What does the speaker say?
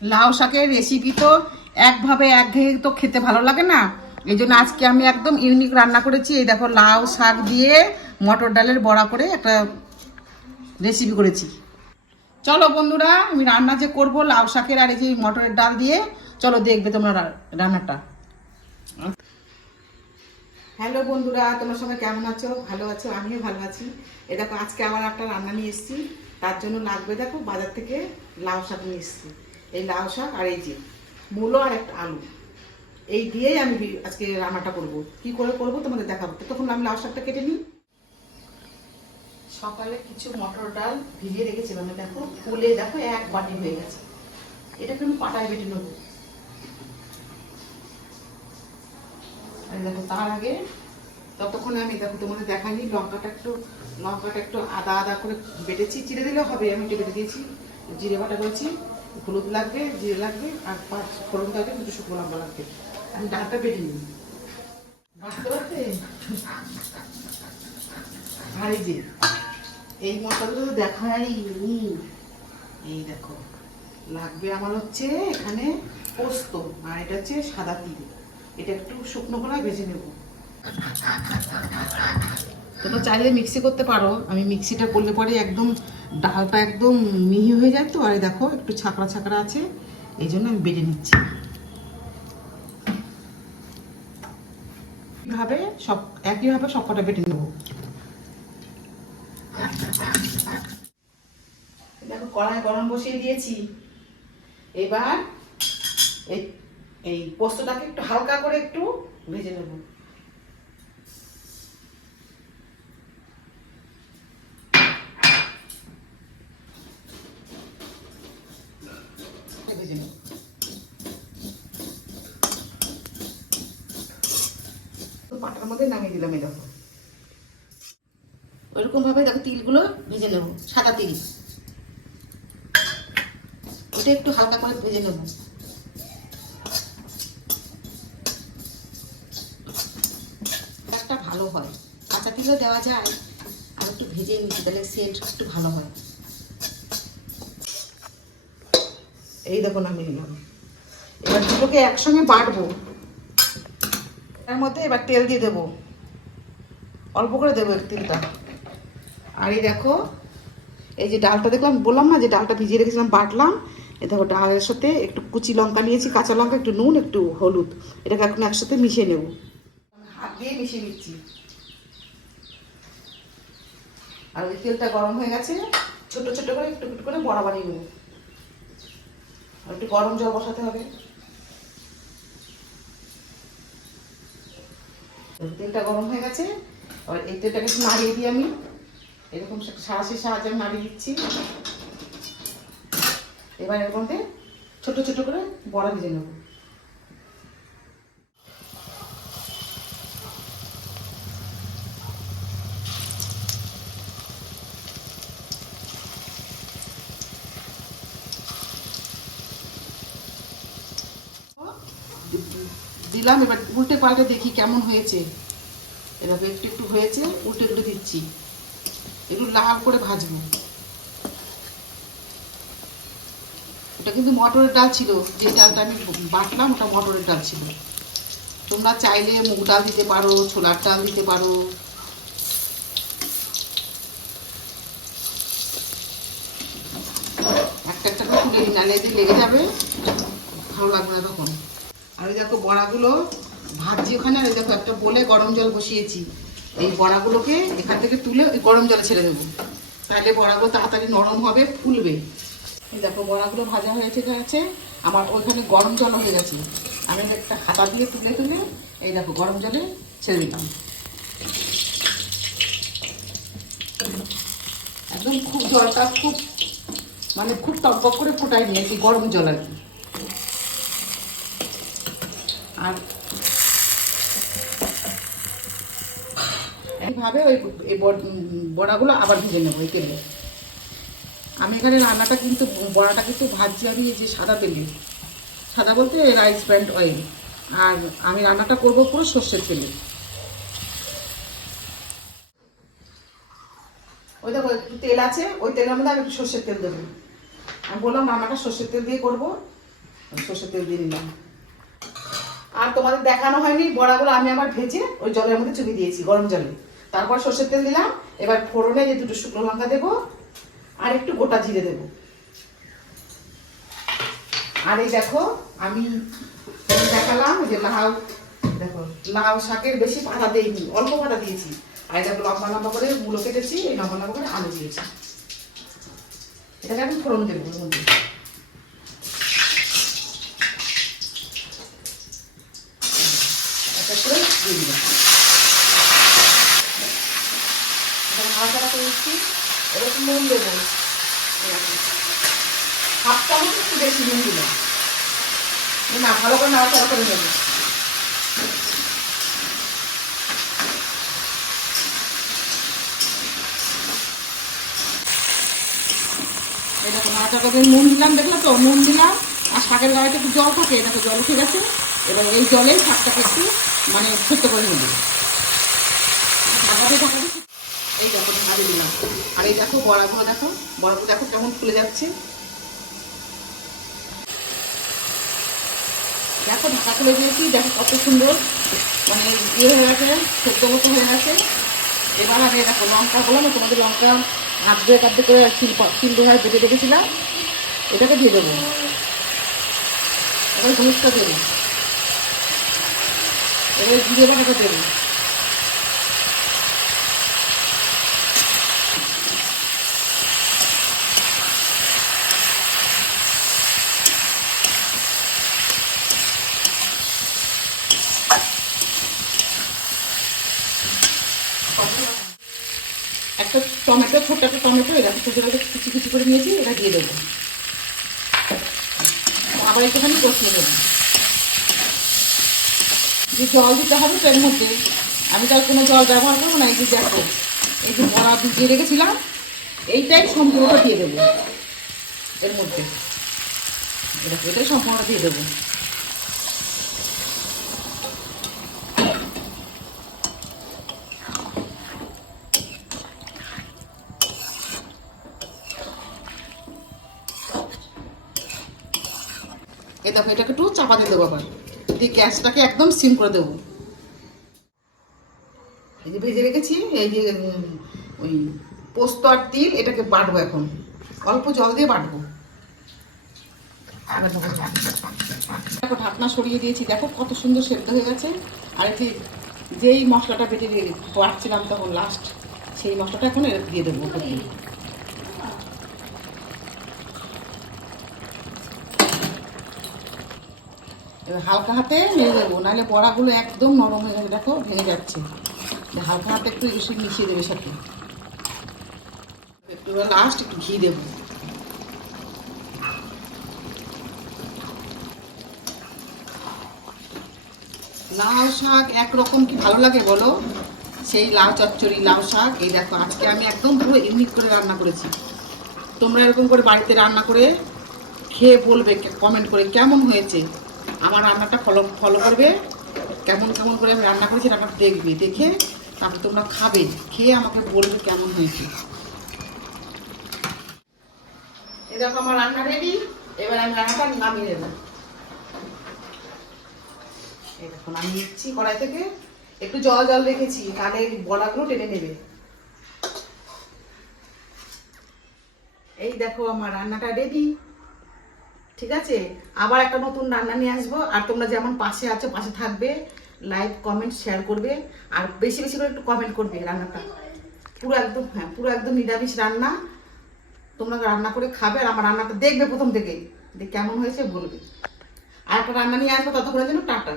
লাউ শাকের রেসিপি তো একভাবে একঘেয়ে তো খেতে ভালো লাগে না। এই জন্য আজকে আমি একদম ইউনিক রান্না করেছি। এই দেখো লাউ শাক দিয়ে মটর ডালের বড়া করে একটা রেসিপি করেছি। চলো বন্ধুরা, আমি রান্না যে করব লাউ শাকের আর এই যে মটরের ডাল দিয়ে, চলো দেখবে তোমরা রান্নাটা। হ্যালো বন্ধুরা, তোমার সবাই কেমন আছো? ভালো আছো? আমিও ভালো আছি। এ দেখো, আজকে আমার একটা রান্না নিয়ে এসেছি। তার জন্য লাগবে দেখো বাজার থেকে লাউ শাক নিয়ে এসেছি। এই লাউ শাক আর এই যে মূলো আর একটা আলু। এই দিয়েই আমি আজকে রান্নাটা করব। কি করে করব তোমাদের দেখাবো। তখন আমি লাউ শাকটা কেটে নিই। সকালে কিছু মটর ডাল ভিজিয়ে রেখেছি মানে দেখো ফুলে দেখো এক বাটি হয়ে গেছে। এটাকে আমি পাটায় বেটে নেব। দেখো, তার আগে ততক্ষণে আমি দেখো তোমাদের দেখাইনি। লঙ্কাটা একটু লঙ্কাটা একটু আদা আদা করে বেটেছি। চিড়ে দিলে হবে, আমি একটু বেটে দিয়েছি। জিরে বাটা করেছি। হলুদ লাগবে জিরে লাগবে আর পাঁচ ফোড়ন লাগবে দুটো শুকনো লঙ্কা লাগবে আমি ডালটা বেটে নিই। এই যে এই মশলাগুলো তো দেখাই এই দেখো, লাগবে আমার হচ্ছে এখানে পোস্ত, আর এটা হচ্ছে সাদা তিল। এটা একটু শুকনো করায় ভেজে নেব। তোমরা চাইলে মিক্সি করতে পারো। আমি মিক্সিটা করলে পরে একদম ডালটা একদম মিহি হয়ে যায় তো, আরে দেখো একটু ছাকড়া ছাকড়া আছে, এই জন্য আমি বেটে নিচ্ছি। ভাবে সব, একইভাবে সব কটা বেটে নেব। দেখো কড়াই গরম বসিয়ে দিয়েছি। এবার এই এই পোস্তটাকে একটু হালকা করে একটু ভেজে নেব। পাটার মধ্যে নামিয়ে দিলাম এই দেখো। ওইরকম ভাবে দেখো তিলগুলো ভেজে নেব, সাদা তিল। ওটা একটু হালকা করে ভেজে নেব। একটা ভালো হয়। কাঁচা তিলও দেওয়া যায়, আর একটু ভেজে নিতে তাহলে সেন্ট একটু ভালো হয়। এই দেখো নামিয়ে নিলাম। এবার দুটোকে একসঙ্গে বাটবো। এর মধ্যে এবার তেল দিয়ে দেবো। অল্প করে দেবো তেলটা। আর এই দেখো, এই যে ডালটা দেখলাম, বললাম না যে ডালটা ভিজিয়ে রেখেছিলাম, বাটলাম। এ দেখো ডালের সাথে একটু কুচি লঙ্কা নিয়েছি, কাঁচা লঙ্কা, একটু নুন, একটু হলুদ। এটাকে এখন একসাথে মিশিয়ে নেব। হাত দিয়ে মিশিয়ে নিচ্ছি। আর ওই তেলটা গরম হয়ে গেছে, ছোট ছোট করে, একটু একটু করে বড়া বানিয়ে নেব। আর একটু গরম জল বসাতে হবে। তেলটা গরম হয়ে গেছে। আর এই তেলটাকে একটু নাড়িয়ে দিই আমি। এরকম সারাশির সাহায্যে আমি নাড়িয়ে দিচ্ছি। এবার এর মধ্যে ছোট ছোট করে বড়া ভেজে নেব। দিলাম, এবার উল্টে পাল্টে দেখি কেমন হয়েছে। এভাবে একটু একটু হয়েছে, উল্টে উল্টে দিচ্ছি। একটু লাল করে ভাজবো। ওটা কিন্তু মটরের ডাল ছিল, যে ডালটা আমি বাটলাম, ওটা মটরের ডাল ছিল। তোমরা চাইলে মুগ ডাল দিতে পারো, ছোলার ডাল দিতে পারো। একটা একটা করে তুলে এদের লেগে যাবে, ভালো লাগবে না তখন। আর ওই দেখো বড়াগুলো ভাজছি ওখানে। আর ওই দেখো একটা বলে গরম জল বসিয়েছি। এই বড়াগুলোকে এখান থেকে তুলে ওই গরম জলে ছেড়ে দেবো। তাহলে বড়াগুলো তাড়াতাড়ি নরম হবে, ফুলবে। দেখো বড়াগুলো ভাজা হয়েছে গেছে। আমার ওইখানে গরম জল হয়ে গেছে। আমি একটা হাতা দিয়ে তুলে তুলে এই দেখো গরম জলে ছেড়ে দিলাম। একদম খুব জলটা খুব মানে খুব টকবক করে ফোটাই নিয়েছি গরম জল আর কি। আর এইভাবে ওই বড়াগুলো আবার ভেজে নেব, এই তেলে। আমি এখানে রান্নাটা কিন্তু, বড়াটা কিন্তু ভাজছি আমি এই যে সাদা তেলে। সাদা বলতে রাইস ব্র্যান্ড অয়েল। আর আমি রান্নাটা করব পুরো সর্ষের তেলে। ওই দেখো, একটু তেল আছে, ওই তেলের মধ্যে আমি একটু সর্ষের তেল দেবো। আমি বললাম, রান্নাটা সর্ষের তেল দিয়ে করব। সর্ষের তেল দিয়ে নিলাম। আর তোমাদের দেখানো হয়নি, বড়াগুলো আমি আবার ভেজে ওই জলের মধ্যে চুপি দিয়েছি, গরম জলে। তারপর সর্ষের তেল দিলাম, এবার ফোড়নে যে দুটো শুকনো লঙ্কা দেবো, আর একটু গোটা জিরে দেবো। আর এই দেখো, আমি দেখালাম যে লাউ, দেখো, লাউ শাকের বেশি পাতা দেইনি, অল্প পাতা দিয়েছি। আর এটা লম্বা লম্বা করে মুলো কেটেছি, এই লম্বা লম্বা করে আলু দিয়েছি। এটাকে আমি ফোড়ন দেবো মধ্যে একটা করে দিয়ে দিলাম। নাড়াচাড়া করে দিচ্ছি এবার নুন দেবো এরকম। হাফ চামচ একটু বেশি নুন দিলাম না, ভালো করে নাড়াচাড়া করে নেব। দেখো নাড়াচাড়া করে নুন দিলাম, দেখল তো? নুন দিলাম। আর শাকের গাড়িতে একটু জল থাকে দেখো জল উঠে গেছে। এবার এই জলেই শাকটাকে একটু মানে সেদ্ধ করে ঢাকাতে এই দেখো ঢাকা দিলাম। আর এই দেখো বড়াগুলো দেখো বড়াগুলো দেখো কেমন ফুলে যাচ্ছে। দেখো, ঢাকা খুলে দিয়েছি, দেখো কত সুন্দর। মানে ইয়ে হয়ে গেছে সেদ্ধ মতো হয়ে গেছে। এবার আমি দেখো লঙ্কা বললাম তোমাদের লঙ্কা আধে কাঁদতে করে শিল শিল দোহায় বেটে রেখেছিলাম। এটাকে দিয়ে দেবো। এবার হলুদটা দেবো। এবার জিরে বাটাটা দেবো একটা টমেটো, ছোট্ট একটা টমেটো এরকম ছোটো ছোটো কুচি কুচি করে নিয়েছি এটা দিয়ে দেবো। আবার একটুখানি কষিয়ে দেবো। যে জল দিতে হবে তো এর মধ্যে। আমি তার কোনো জল ব্যবহার করব না, এই যে দেখো, এই যে বড়া ভিজিয়ে রেখেছিলাম, এইটাই সম্পূর্ণটা দিয়ে দেবো এর মধ্যে। এরকম এটাই সম্পূর্ণটা দিয়ে দেবো। এই দেখো, এটাকে একটু চাপা দিয়ে দেবো আবার। দিয়ে গ্যাসটাকে একদম সিম করে দেবো। এই যে ভেজে রেখেছি, এই যে ওই পোস্ত আর তিল, এটাকে বাটবো এখন। অল্প জল দিয়ে বাটবো। দেখো, ঢাকনা সরিয়ে দিয়েছি। দেখো, কত সুন্দর সেদ্ধ হয়ে গেছে। আর এই যেই মশলাটা বেটে দিয়ে বাটছিলাম তখন লাস্ট সেই মশলাটা এখন দিয়ে দেবো ওপর দিয়ে। এবার হালকা হাতে নেড়ে দেবো, নাহলে বড়াগুলো একদম নরম হয়ে গেছে দেখো, ভেঙে যাচ্ছে। হালকা হাতে একটু এসে মিশিয়ে দেবে সাথে। একটু লাস্ট একটু ঘি দেবো। লাউ শাক একরকম কি ভালো লাগে বলো? সেই লাউ চচ্চড়ি, লাউ শাক, এই দেখো, আজকে আমি একদম পুরো ইউনিক করে রান্না করেছি। তোমরা এরকম করে বাড়িতে রান্না করে খেয়ে বলবে কমেন্ট করে কেমন হয়েছে? আমার রান্নাটা ফলো ফলো করবে। কেমন কেমন করে আমি রান্না করেছি রান্নাটা দেখবে, দেখে তারপর তোমরা খাবে, খেয়ে আমাকে বলবে কেমন হয়েছে। দেখো আমার রান্না রেডি এবার আমি রান্নাটা নামিয়ে দেবো এই দেখো, নামিয়ে নিচ্ছি কড়াই থেকে। একটু জল জল রেখেছি, তাহলে বড়াগুলো টেনে নেবে। এই দেখো আমার রান্নাটা রেডি ঠিক আছে? আবার একটা নতুন রান্না নিয়ে আসব। আর তোমরা যেমন পাশে আছো, পাশে থাকবে লাইক কমেন্ট শেয়ার করবে। আর বেশি বেশি করে একটু কমেন্ট করবে রান্নাটা। পুরো একদম হ্যাঁ পুরো একদম নিরামিষ রান্না। তোমরা রান্না করে খাবে আর আমার রান্নাটা দেখবে প্রথম থেকে। কেমন হয়েছে বলবে। আর একটা রান্না নিয়ে আসব ততক্ষণের জন্য টাটা।